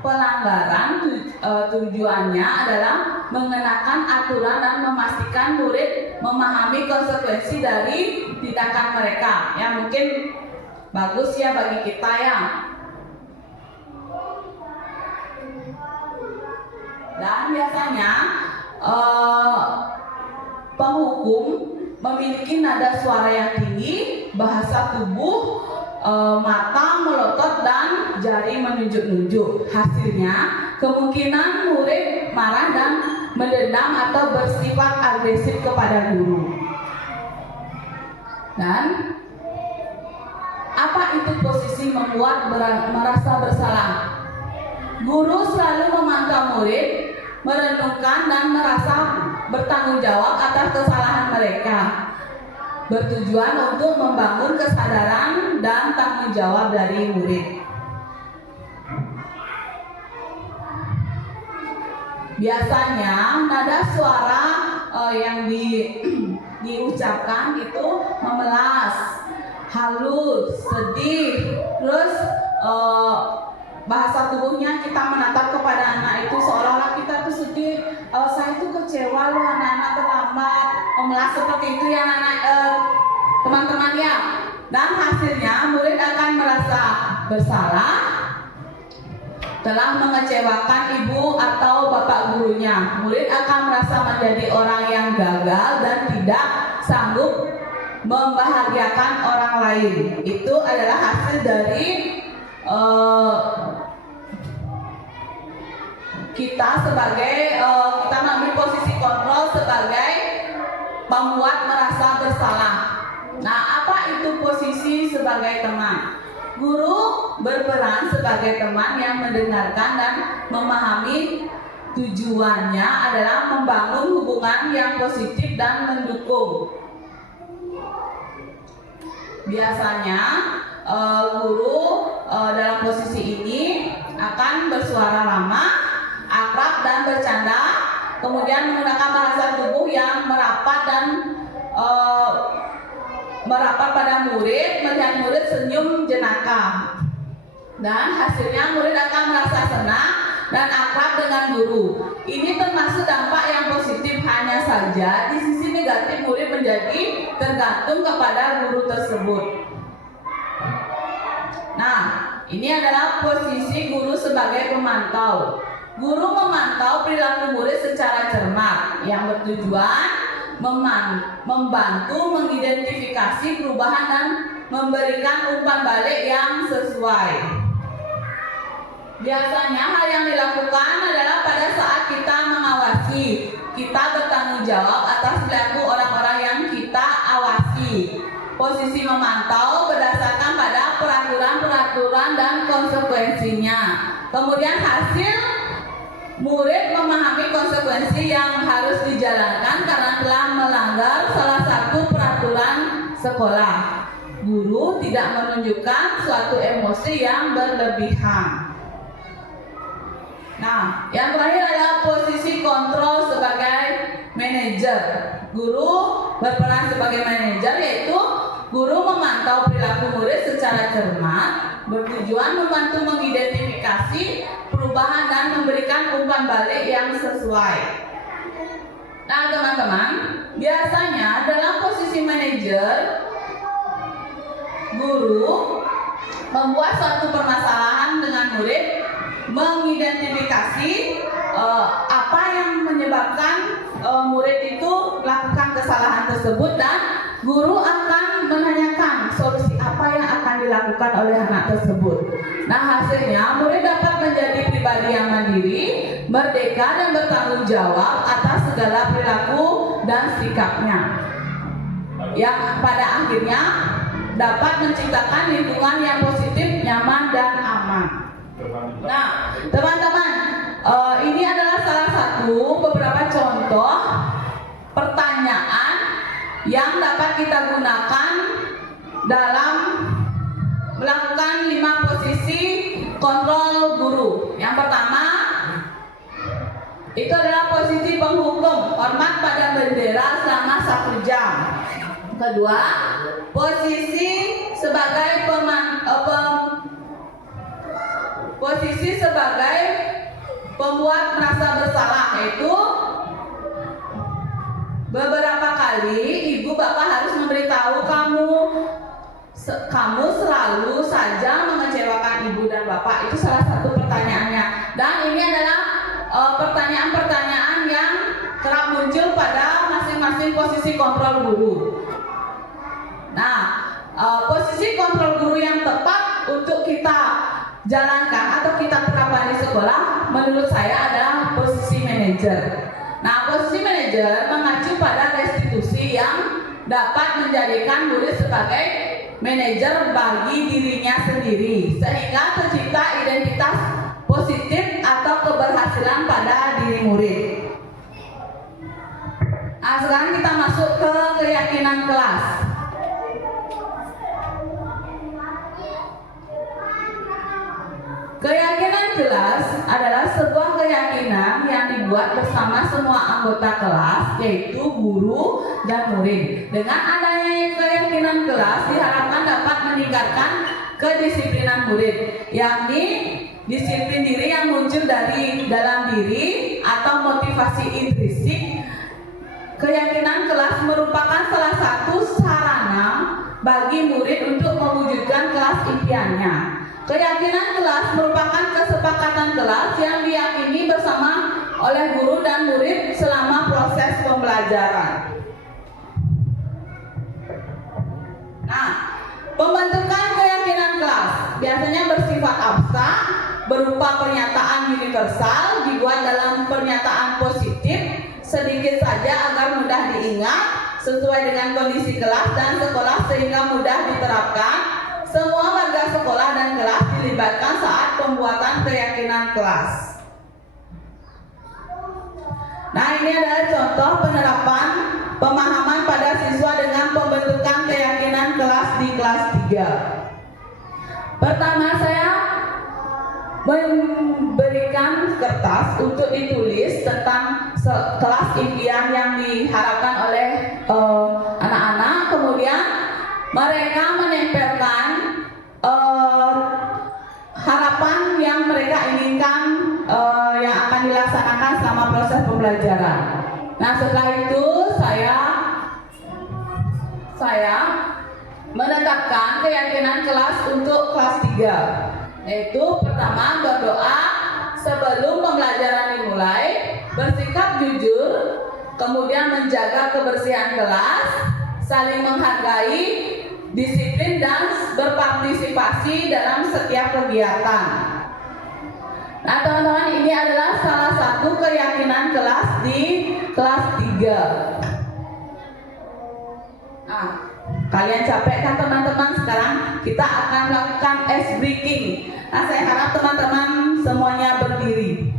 pelanggaran. Tujuannya adalah mengenakan aturan dan memastikan murid memahami konsekuensi dari tindakan mereka. Yang mungkin bagus ya bagi kita ya. Dan biasanya penghukum memiliki nada suara yang tinggi, bahasa tubuh, mata melotot, dan jari menunjuk-nunjuk. Hasilnya, kemungkinan murid marah dan mendendam atau bersifat agresif kepada guru. Dan apa itu posisi membuat merasa bersalah? Guru selalu memantau murid, merenungkan dan merasa bertanggung jawab atas kesalahan mereka, bertujuan untuk membangun kesadaran dan tanggung jawab dari murid. Biasanya nada suara yang diucapkan itu memelas, halus, sedih, terus bahasa tubuhnya kita menatap kepada anak itu seolah-olah kita tuh sedih, saya tuh kecewa loh anak-anak terlambat, memelas seperti itu ya anak teman-teman ya. Dan hasilnya murid akan merasa bersalah telah mengecewakan ibu atau bapak gurunya. Murid akan merasa menjadi orang yang gagal dan tidak sanggup membahagiakan orang lain. Itu adalah hasil dari kita sebagai kita mengambil posisi kontrol sebagai membuat merasa bersalah. Nah, apa itu posisi sebagai teman? Guru berperan sebagai teman yang mendengarkan dan memahami. Tujuannya adalah membangun hubungan yang positif dan mendukung. Biasanya guru dalam posisi ini akan bersuara ramah, akrab dan bercanda, kemudian menggunakan bahasa tubuh yang merapat dan merapat pada murid, melihat murid senyum jenaka. Dan hasilnya murid akan merasa senang dan akrab dengan guru. Ini termasuk dampak yang positif, hanya saja di sisi negatif murid menjadi tergantung kepada guru tersebut. Nah, ini adalah posisi guru sebagai pemantau. Guru memantau perilaku murid secara cermat yang bertujuan membantu mengidentifikasi perubahan dan memberikan umpan balik yang sesuai. Biasanya hal yang dilakukan adalah pada saat kita mengawasi, kita bertanggung jawab atas perilaku orang-orang yang kita awasi. Posisi memantau berdasarkan pada peraturan-peraturan dan konsekuensinya. Kemudian hasil murid memahami konsekuensi yang harus dijalankan karena telah melanggar salah satu peraturan sekolah. Guru tidak menunjukkan suatu emosi yang berlebihan. Nah, yang terakhir adalah posisi kontrol sebagai manajer. Guru berperan sebagai manajer, yaitu guru memantau perilaku murid secara cermat, bertujuan membantu mengidentifikasi perubahan dan memberikan umpan balik yang sesuai. Nah, teman-teman, biasanya dalam posisi manajer, guru membuat suatu permasalahan dengan murid, mengidentifikasi apa yang menyebabkan murid itu melakukan kesalahan tersebut, dan guru akan menanyakan solusi apa yang akan dilakukan oleh anak tersebut. Nah, hasilnya murid dapat menjadi pribadi yang mandiri, merdeka dan bertanggung jawab atas segala perilaku dan sikapnya, yang pada akhirnya dapat menciptakan lingkungan yang positif, nyaman, dan aman. Nah, teman-teman, ini adalah salah satu beberapa contoh pertanyaan yang dapat kita gunakan dalam melakukan 5 posisi kontrol guru. Yang pertama, itu adalah posisi penghukum, hormat pada bendera selama 1 jam. Kedua, posisi sebagai posisi sebagai pembuat merasa bersalah, yaitu beberapa kali ibu bapak harus memberitahu kamu selalu saja mengecewakan ibu dan bapak. Itu salah satu pertanyaannya, dan ini adalah pertanyaan-pertanyaan yang kerap muncul pada masing-masing posisi kontrol guru. Nah, posisi kontrol guru yang tepat untuk kita jalankan atau kita terapkan di sekolah menurut saya adalah posisi manajer. Nah, posisi manajer mengacu pada restitusi yang dapat menjadikan murid sebagai manajer bagi dirinya sendiri, sehingga tercipta identitas positif atau keberhasilan pada diri murid. Nah, sekarang kita masuk ke keyakinan kelas. Keyakinan kelas adalah sebuah keyakinan yang dibuat bersama semua anggota kelas, yaitu guru dan murid. Dengan adanya keyakinan kelas diharapkan dapat meningkatkan kedisiplinan murid, yakni disiplin diri yang muncul dari dalam diri atau motivasi intrinsik. Keyakinan kelas merupakan salah satu sarana bagi murid untuk mewujudkan kelas impiannya. Keyakinan kelas merupakan kesepakatan kelas yang diyakini bersama oleh guru dan murid selama proses pembelajaran. Nah, pembentukan keyakinan kelas biasanya bersifat abstrak, berupa pernyataan universal, dibuat dalam pernyataan positif sedikit saja agar mudah diingat, sesuai dengan kondisi kelas dan sekolah sehingga mudah diterapkan. Semua warga sekolah dan kelas dilibatkan saat pembuatan keyakinan kelas. Nah, ini adalah contoh penerapan pemahaman pada siswa dengan pembentukan keyakinan kelas di kelas 3. Pertama, saya memberikan kertas untuk ditulis tentang kelas impian yang diharapkan oleh anak-anak. Kemudian mereka menempelkan harapan yang mereka inginkan yang akan dilaksanakan selama proses pembelajaran. Nah, setelah itu saya menetapkan keyakinan kelas untuk kelas 3, yaitu pertama, berdoa sebelum pembelajaran dimulai, bersikap jujur, kemudian menjaga kebersihan kelas, saling menghargai, disiplin dan berpartisipasi dalam setiap kegiatan. Nah, teman-teman, ini adalah salah satu keyakinan kelas di kelas 3. Nah, kalian capek kan teman-teman? Sekarang kita akan melakukan ice breaking. Nah, saya harap teman-teman semuanya berdiri.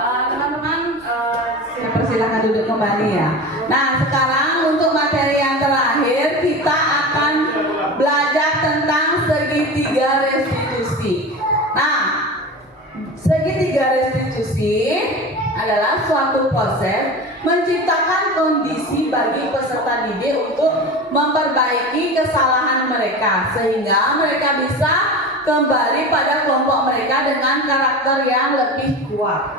Teman-teman, saya persilahkan duduk kembali ya. Nah, sekarang untuk materi yang terakhir kita akan belajar tentang segitiga restitusi. Nah, segitiga restitusi adalah suatu proses menciptakan kondisi bagi peserta didik untuk memperbaiki kesalahan mereka sehingga mereka bisa kembali pada kelompok mereka dengan karakter yang lebih kuat.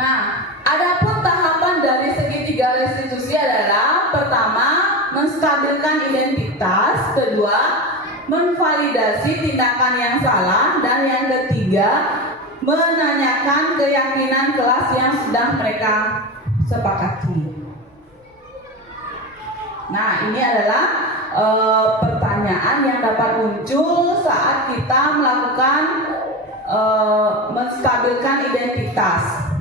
Nah, adapun tahapan dari segitiga restitusi adalah pertama, menstabilkan identitas, kedua, menvalidasi tindakan yang salah, dan yang ketiga, menanyakan keyakinan kelas yang sedang mereka sepakati. Nah, ini adalah pertanyaan yang dapat muncul saat kita melakukan menstabilkan identitas.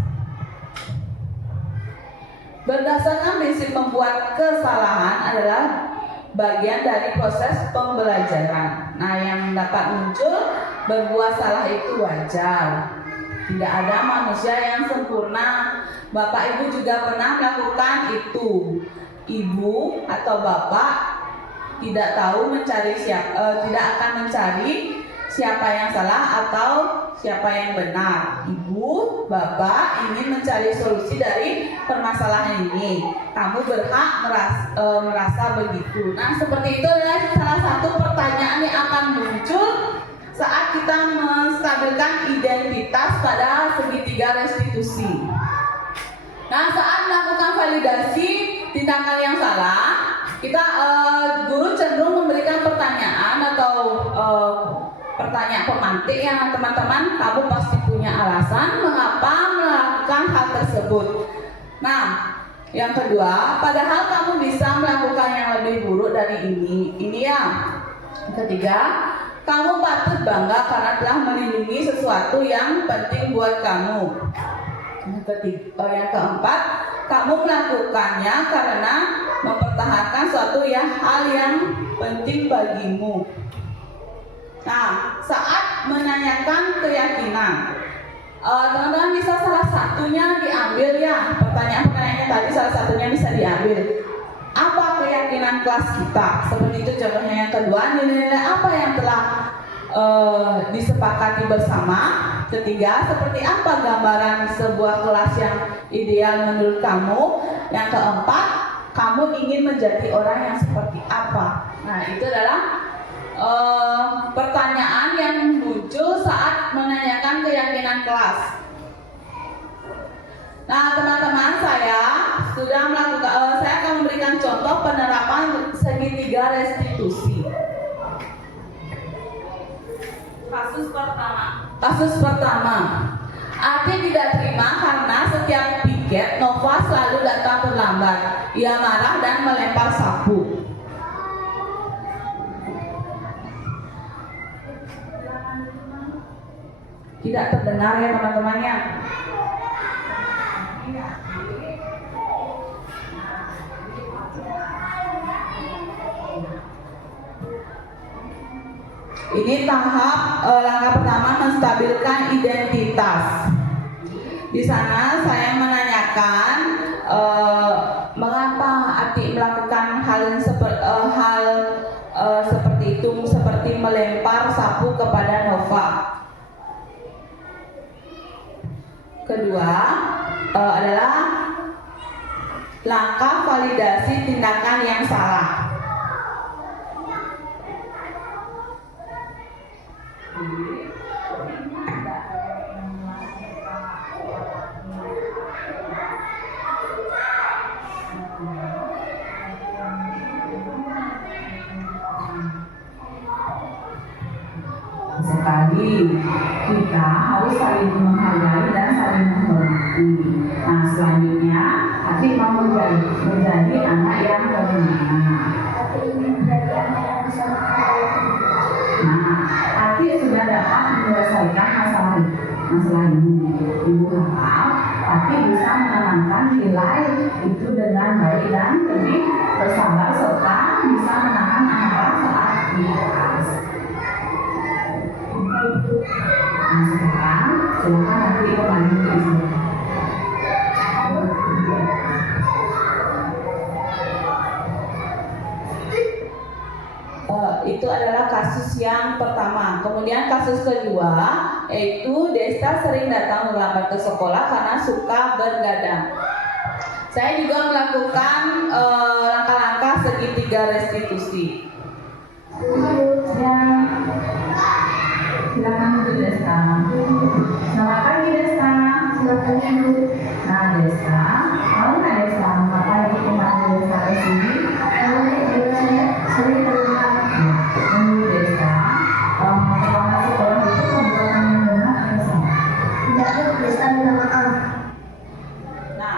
Berdasarkan prinsip membuat kesalahan adalah bagian dari proses pembelajaran. Nah, yang dapat muncul berbuat salah itu wajar. Tidak ada manusia yang sempurna. Bapak Ibu juga pernah melakukan itu. Ibu atau bapak tidak tahu tidak akan mencari siapa yang salah atau siapa yang benar. Ibu, bapak ingin mencari solusi dari permasalahan ini. Kamu berhak merasa begitu. Nah, seperti itu adalah salah satu pertanyaan yang akan muncul saat kita menstabilkan identitas pada segitiga restitusi. Nah, saat melakukan validasi tindakan yang salah, kita guru cenderung memberikan pertanyaan atau pertanyaan pemantik yang teman-teman kamu pasti punya alasan mengapa melakukan hal tersebut. Nah, Yang kedua, padahal kamu bisa melakukan yang lebih buruk dari ini. Ini ya. Ketiga, kamu patut bangga karena telah melindungi sesuatu yang penting buat kamu. Yang keempat, kamu melakukannya karena mempertahankan suatu hal yang penting bagimu. Nah, saat menanyakan keyakinan, teman-teman bisa salah satunya diambil ya. Pertanyaan-pertanyaannya tadi salah satunya bisa diambil. Apa keyakinan kelas kita? Seperti itu contohnya. Yang kedua, nilai-nilai apa yang telah disepakati bersama. Ketiga, seperti apa gambaran sebuah kelas yang ideal menurut kamu. Yang keempat, kamu ingin menjadi orang yang seperti apa. Nah, itu adalah pertanyaan yang muncul saat menanyakan keyakinan kelas. Nah, teman-teman, saya sudah melakukan, saya akan memberikan contoh penerapan segitiga restitusi. Kasus pertama, Ati tidak terima karena setiap piket Nova selalu datang terlambat. Ia marah dan melempar sapu. Tidak terdengar ya teman-temannya. Ini tahap langkah pertama, menstabilkan identitas. Di sana saya menanyakan mengapa Ati melakukan hal seperti itu, seperti melempar sapu kepada Nova. Kedua adalah langkah validasi tindakan yang salah. Sekali kita harus saling menghargai dan saling menghormati. Nah, selanjutnya Ati mau menjadi anak yang bagaimana? Nah, Ati sudah dapat menyelesaikan masalah ini. Ibu harap Ati bisa menenangkan nilai itu dengan baik dan lebih bersabar serta bisa menahan amarah saat di kelas. Nah, sekarang silakan Ati kembali ke sini. Itu adalah kasus yang pertama. Kemudian kasus kedua, yaitu Desta sering datang terlambat ke sekolah karena suka bergadang. Saya juga melakukan langkah-langkah segitiga restitusi. Silakan untuk Desta. Selamat pagi Desta. Selamat pagi Bu. Nah Desta, tahu nggak Desta mengapa ibu memanggil Desta ke sini? Karena ibu saya sering terlambat. Menurut Desta, terlambat sekolah itu perbuatan yang benar atau salah? Tidak, Desta minta maaf. Nah,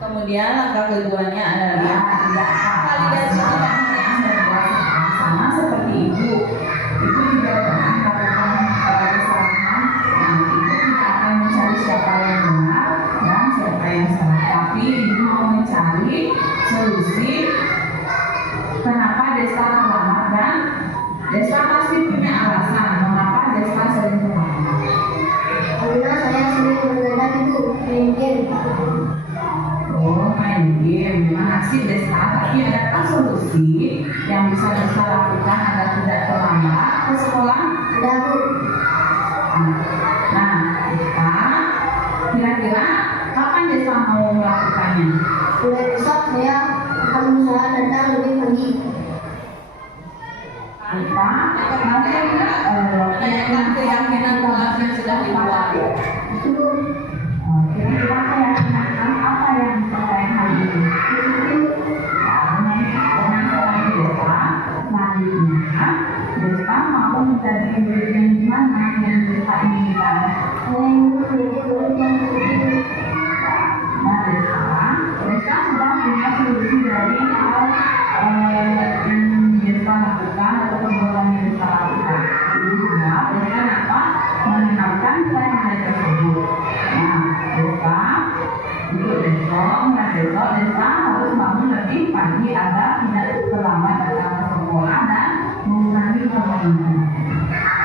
kemudian langkah keduanya adalah Tidak validasi tindakan yang berbuat sama seperti ibu. Ibu juga pernah melakukan kesalahan. Nah, ibu tidak akan mencari siapa yang benar dan siapa yang salah, tapi ibu mau mencari solusi kenapa Desta terlambat, dan Desta pasti punya alasan mengapa Desta sering terlambat. Karena saya sering bergadang itu main game. Oh, main game. Memang asik Desta, tapi adakah solusi yang bisa Desta lakukan agar tidak terlambat ke sekolah? Ada Bu. Nah, Desta, kira-kira kapan Desta mau melakukannya? Mulai besok saya akan berusaha datang lebih pagi. Desta, menanyakan keyakinan kelas yang sudah dibuat. kira-kira keyakinan kamu apa yang terkait hal ini? Dengan Desta, selanjutnya Desta mau menjadi murid yang gimana yang Desta inginkan? Saya ingin menjadi murid yang lebih. Nah, Desta sudah lagi ada tidak terlambat datang ke sekolah dan mengurangi permainan.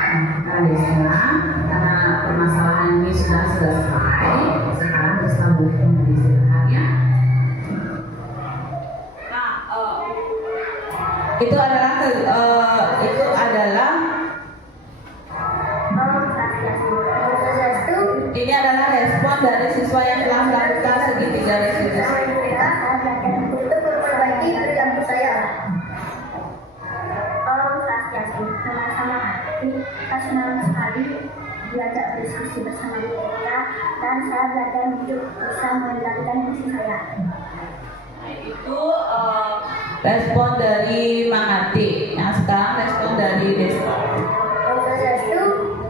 Kita sekarang karena permasalahan ini sudah selesai, sekarang bisa boleh istirahat ya. Nah, itu adalah ini adalah respon dari siswa yang telah melakukan segitiga restitusi. Untuk memperbaiki perilaku saya. Sama-sama hati, pas senang sekali belajar berdiskusi bersama mereka dan saya belajar untuk bisa menjalankan misi saya. Nah, itu respon dari Mahati. Yang sekarang respon dari Desta.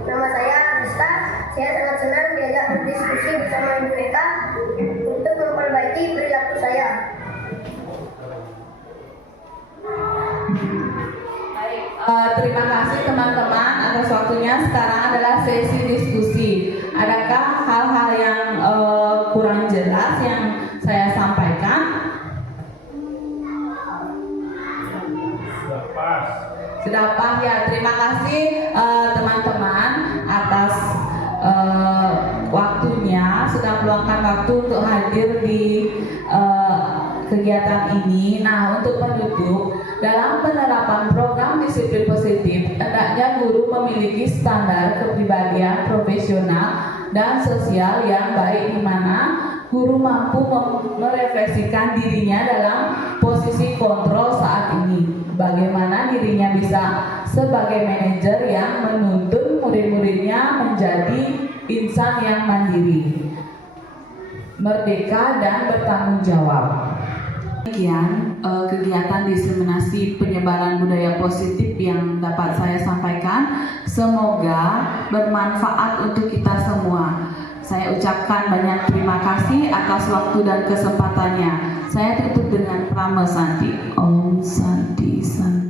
Nama saya Desta. Saya sangat senang diajak berdiskusi bersama mereka untuk memperbaiki perilaku saya. Terima kasih teman-teman atas waktunya. Sekarang adalah sesi diskusi. Adakah hal-hal yang kurang jelas yang saya sampaikan? Sudah pas ya. Terima kasih teman-teman atas waktunya, sudah meluangkan waktu untuk hadir di kegiatan ini. Nah, untuk penutup, dalam penerapan program disiplin positif, hendaknya guru memiliki standar kepribadian profesional dan sosial yang baik, di mana guru mampu merefleksikan dirinya dalam posisi kontrol saat ini. Bagaimana dirinya bisa sebagai manajer yang menuntun murid-muridnya menjadi insan yang mandiri, merdeka dan bertanggung jawab. Demikian kegiatan diseminasi penyebaran budaya positif yang dapat saya sampaikan. Semoga bermanfaat untuk kita semua. Saya ucapkan banyak terima kasih atas waktu dan kesempatannya. Saya tutup dengan Prama Santi. Om Santi Santi.